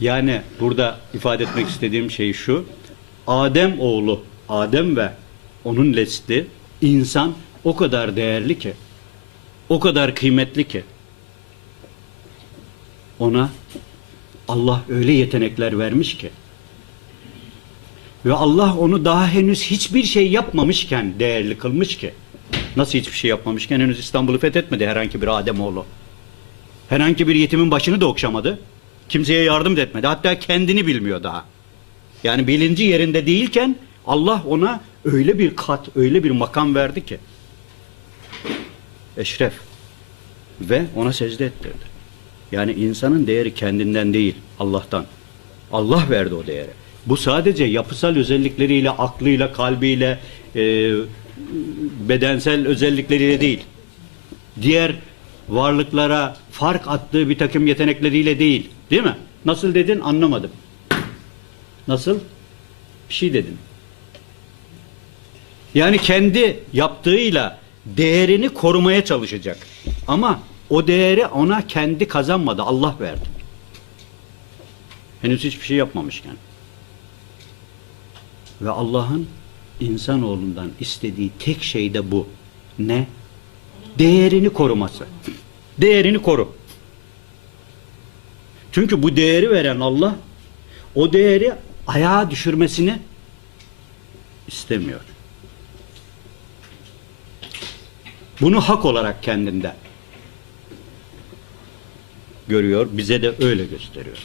Yani burada ifade etmek istediğim şey şu. Adem oğlu, Adem ve onun nesli insan o kadar değerli ki, o kadar kıymetli ki ona Allah öyle yetenekler vermiş ki ve Allah onu daha henüz hiçbir şey yapmamışken değerli kılmış ki nasıl hiçbir şey yapmamışken henüz İstanbul'u fethetmedi herhangi bir Ademoğlu. Herhangi bir yetimin başını da okşamadı. Kimseye yardım da etmedi. Hatta kendini bilmiyor daha. Yani bilinci yerinde değilken Allah ona öyle bir kat, öyle bir makam verdi ki. Eşref. Ve ona secde ettirdi. Yani insanın değeri kendinden değil, Allah'tan. Allah verdi o değeri. Bu sadece yapısal özellikleriyle, aklıyla, kalbiyle, e, bedensel özellikleriyle değil. Diğer varlıklara fark attığı bir takım yetenekleriyle değil. Değil mi? Nasıl dedin anlamadım. Nasıl? Bir şey dedin. Yani kendi yaptığıyla değerini korumaya çalışacak. Ama o değeri ona kendi kazanmadı. Allah verdi. Henüz hiçbir şey yapmamışken. Ve Allah'ın insanoğlundan istediği tek şey de bu. Ne? Değerini koruması. Değerini koru. Çünkü bu değeri veren Allah o değeri ayağa düşürmesini istemiyor. Bunu hak olarak kendinde görüyor, bize de öyle gösteriyor.